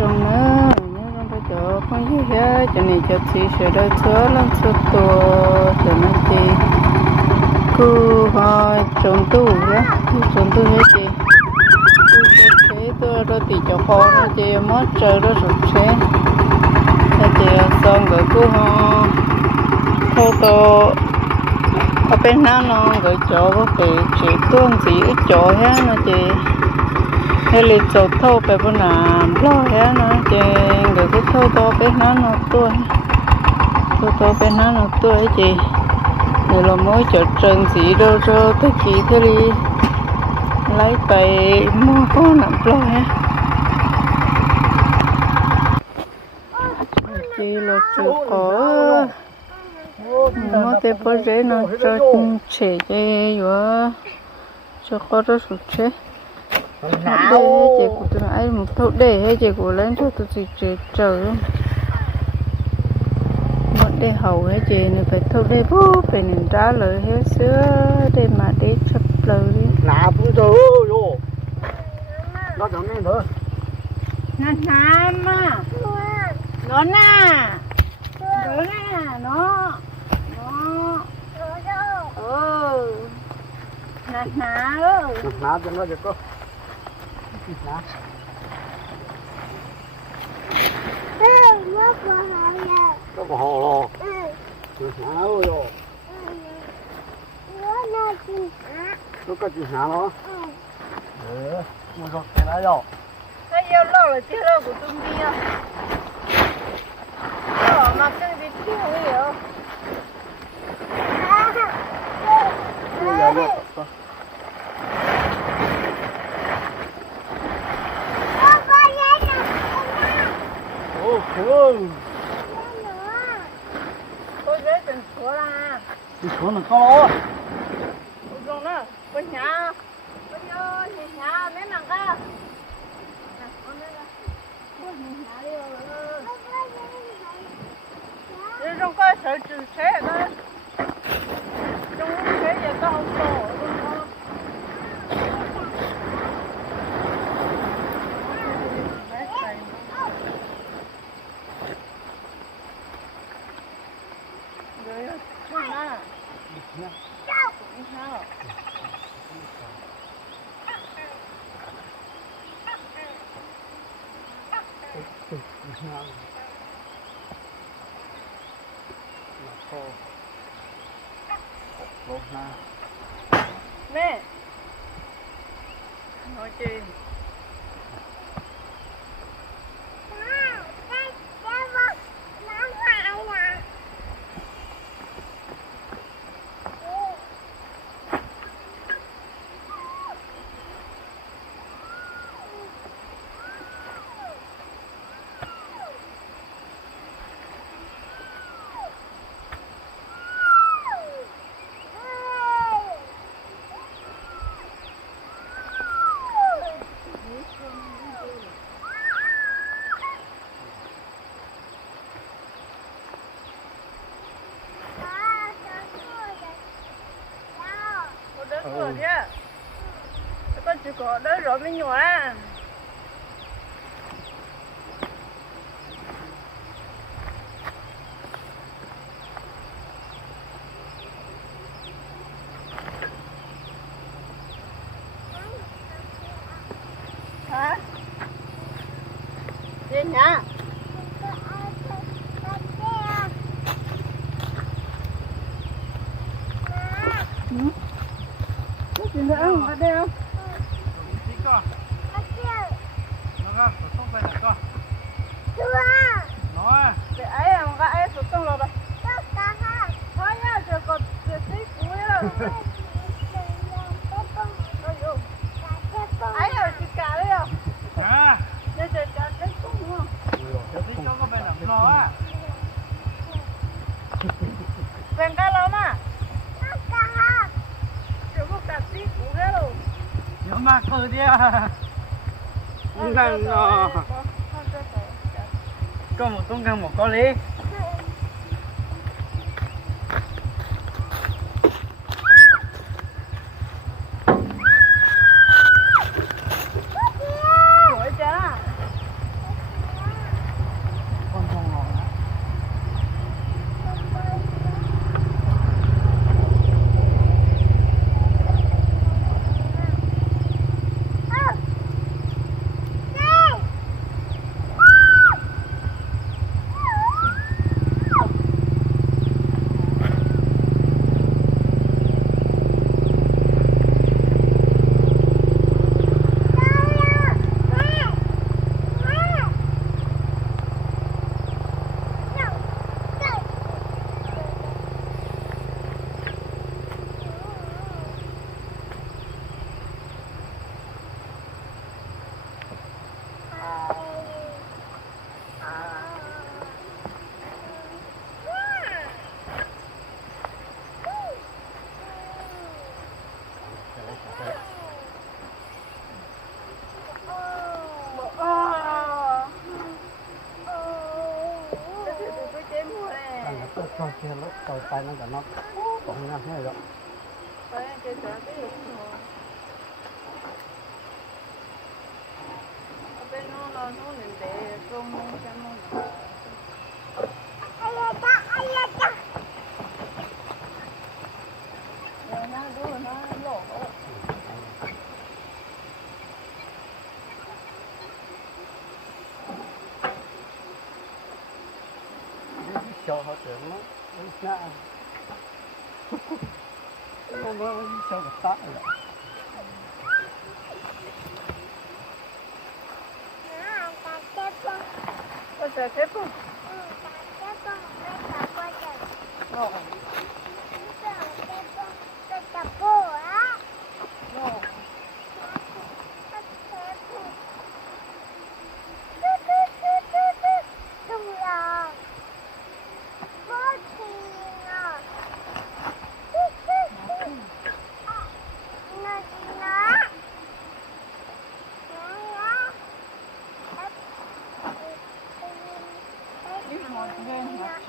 trong nữa nhớ trong cái chỗ không gì hết cho nên cho chị sẽ đỡ chúa làm số tổ cho nó chị cứ hỏi trốn tu nhá trốn tu hết chị cứ thế tôi đó thì cho khó nó chị mất trời đó rồi thế nó chị xong rồi cứ ho, thâu tô, ở bên nào nó rồi chỗ có cái chị tuân gì ít chỗ hết nó chị hay là chỗ thâu bé bữa nào lo hết nó chị người cái thâu to bé nó nó tuổi thâu to bé nó nó tuổi chị người lo mỗi chỗ trần sĩ đô rô tới chị thế đi lấy bày mua con nằm lo hết chị lo chỗ có mua tới bữa rễ nó cho chị chị cho có rất su che nào chị của tôi ấy một thấu để hay chị của lên thuốc tôi chỉ chỉ chờ một để hầu hay chị này phải thấu để vô phải nên trả lời hết sữa để mà để chấp lời đi. Là cũng chờ vô. Nó chẳng nên nữa. Nó nam à nó na nó na nó. Nó. Ừ. Nó na ừ nó na cho nó được không nạp có hồ rồi nạp rồi nó có chuyện nào đó ừ mua rồi cái này rồi Thấy yêu lâu là tiêu lâu của tôi đi à Nó mà cái gì tiêu hiểu bây giờ nó Tôi dễ tình số là Đi xuống là có Tôi dùng đó Bên nhà. Bên nhà Nhà Mấy nàng ca Đi trong coi sợ trừ xe đó Trong xe giờ tao không tổ โอ้ลบนะแม่น้อยจริ cửa thế? Con chỉ có đỡ rồi mới nhỏ à Hả? Đi nha Có gì nữa không? Ở đây không? Để ấy à, cái ấy sụt tung rồi rồi Thôi nha, chờ còn chờ tí cuối rồi Rồi vô Ấy rồi, chị cả đấy không? Để chờ cả cái cung đúng không? Quen cá lắm à? Chờ một cả tí cuối rồi Nhưng mà cơ đi à Không cần Có một công cần một có lý cho họ tưởng nó nó nha không có cái sao mà tắt vậy Oh,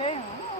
cheio, né?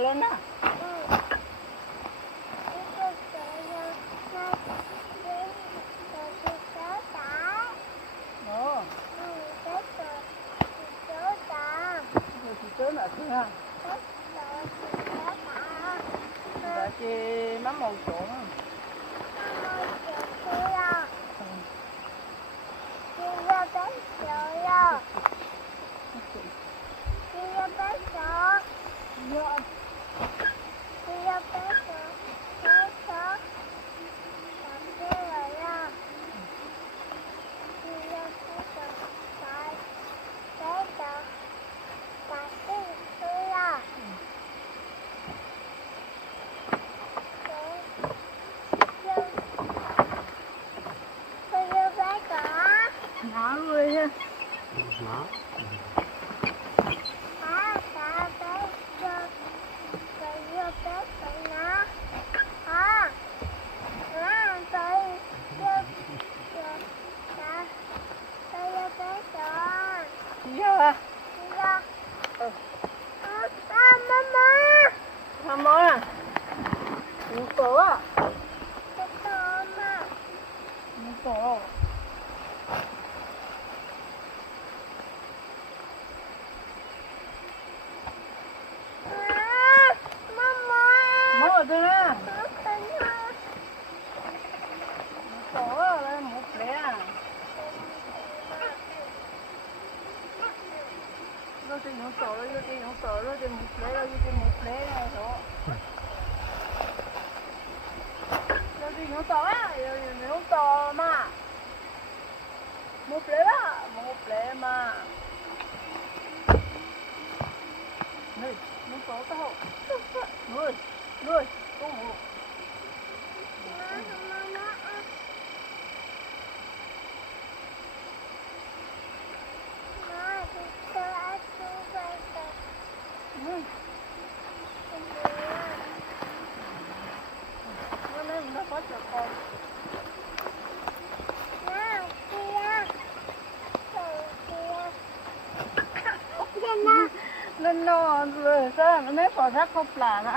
了，那。you. เลยก็ไม่ขอทักเขาปล่านะ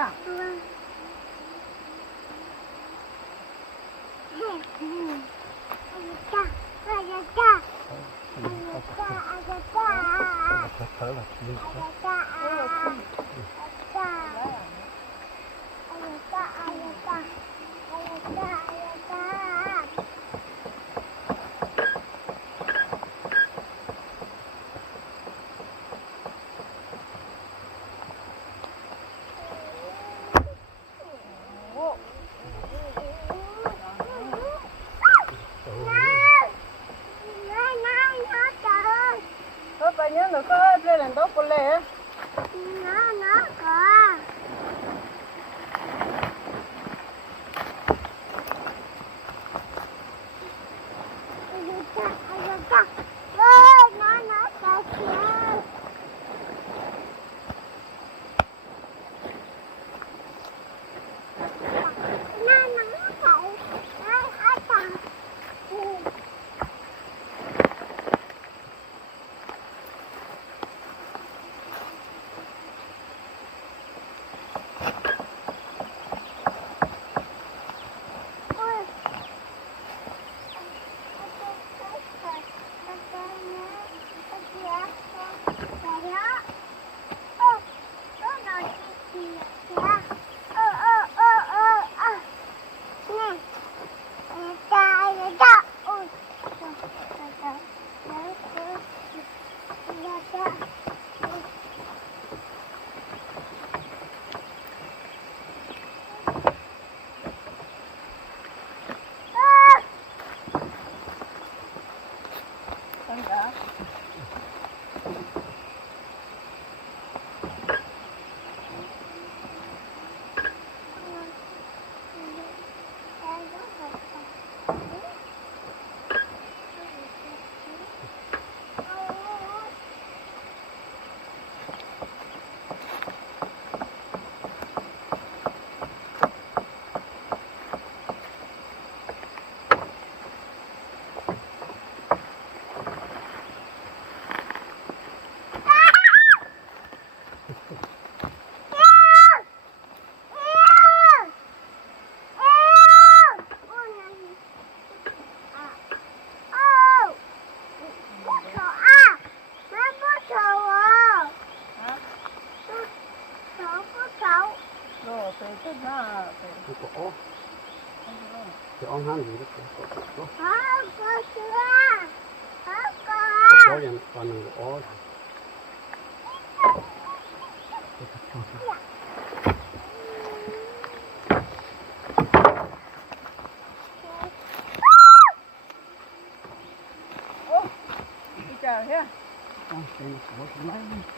What's for watching.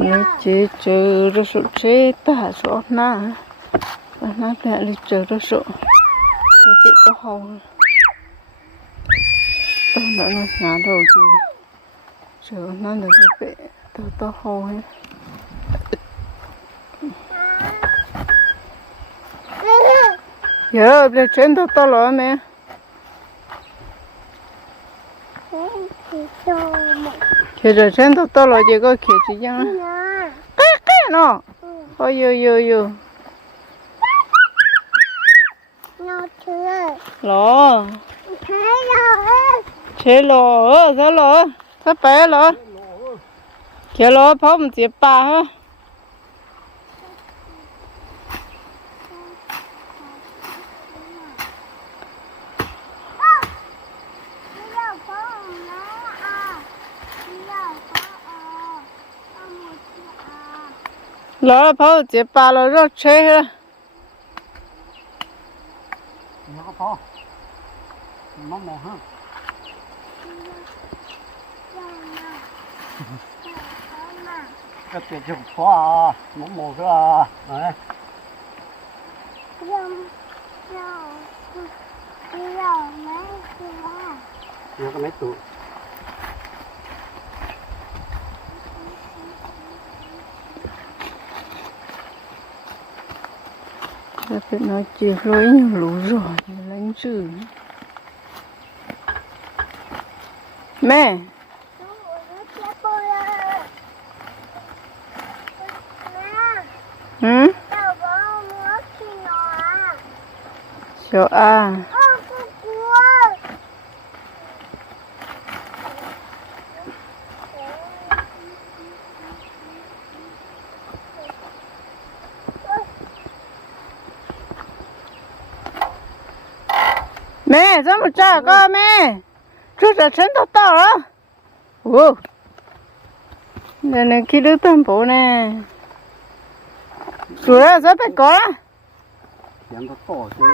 Lấy chế chờ ra số chế tả số na na lại lấy chờ ra số tôi biết tôi hầu tôi đã nó nhà đầu chứ chờ na được cái bệ tôi tôi hầu hết giờ lấy trên tôi tôi lo mẹ khi rồi trên tôi tôi lo chỉ có khi chỉ chẳng cái cái nó. Ôi yo yo yo lo chế lo. Sao lo sao bé lo. Kia lo một chiếc ba ha lỡ phô một ba lỡ rất chế ha nhớ có phó. Nó mò ha. Cái chuyện chụp phó à. Nó mò cái à. Đấy. Nó có mấy tụ. Đã phải nói chuyện lối nhiều lũ rồi lánh chữ mẹ! Ừ chỗ a mẹ sao mà chả có mẹ? Chú sẽ chân thật to đó wow. Này này khi đứa tâm bố nè. Chú ra rất phải có. Chẳng có cổ chứ.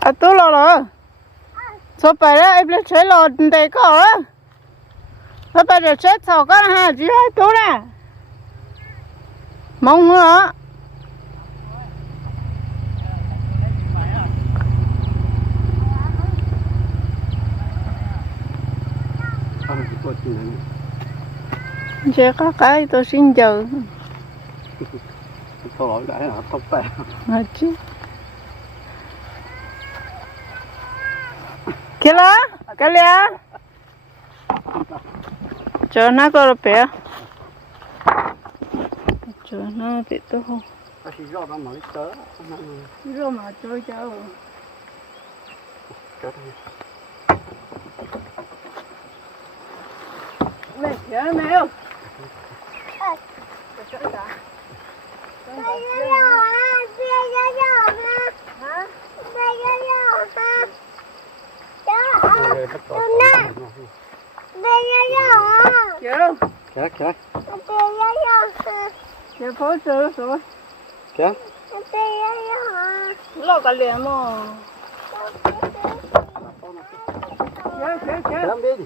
À tu lo lo sao phải đó em lấy chơi lo để cổ đó sao phải để chơi thảo con ha chỉ hai tu nè. Mong nữa Không chỉ có cái tôi xin chờ. Tôi lỗi cái là tóc bè. à chứ. Kia lá cái lia chờ nó có được bé. Chờ nó bị tôi không. Cái gì do đó mà lấy tớ. rồi mà chơi chơi Cái này. mẹ. Dạ, Kìa, kìa, dạ phố chơi rồi. kìa. Lo cả liền mà. Dạ, dạ, Kìa dạ. lắm đi.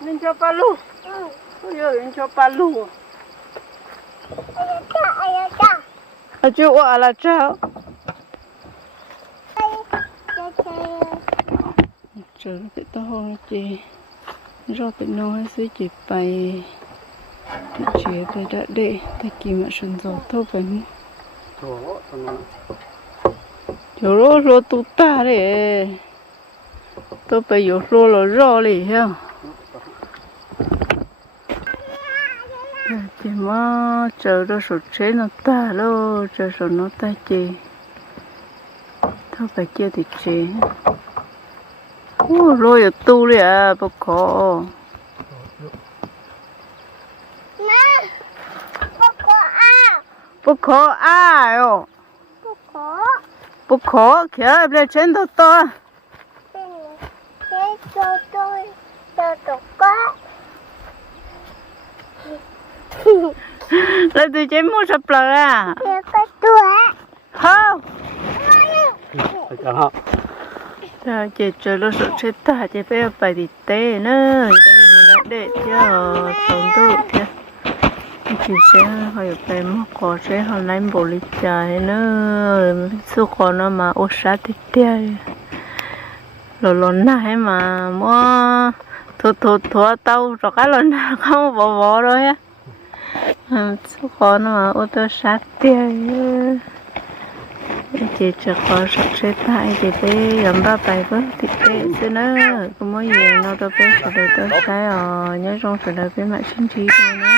Ninja palu. ba lu. Ôi giời, nên cho ba lu. À chú ạ là cháu. Trời cái to hơn chị. Rồi cái nói sẽ chị bay. Chị bay đã để. Ta kì mà sân gió thô phải mu. Thôi, thôi nó. Chỗ đó rồi đấy. Chị mà chờ đó số chế nó ta lô chờ số nó ta chị thôi phải kia thì ô lôi ở tu đi à bố khó bố khó à yo bố khó kìa em lên trên đó to cho tôi cho tôi có là tôi chơi mua sập lờ à cho có tuổi không phải chẳng hạn Rồi chị chơi lúc sợ chết ta chị phải ở bài đi tê nữa Đây là một để cho sống tụ chứ Chị sẽ hỏi ở mất mà có sẽ hỏi lấy bộ lịch trời nó Số khó nó mà ô sát thì tê Rồi lần này mà, mua Thua thua thua tao rồi cái lần nào không bỏ bỏ rồi á Số khó nó mà ô tô sát tiếc. Chị cho có sắp xếp tại chị bé gắm ba bài với thì bé xưa nó có mỗi gì nó đâu bé phải được tôi cái ờ nhớ trong phải được bé mẹ sinh trí rồi nó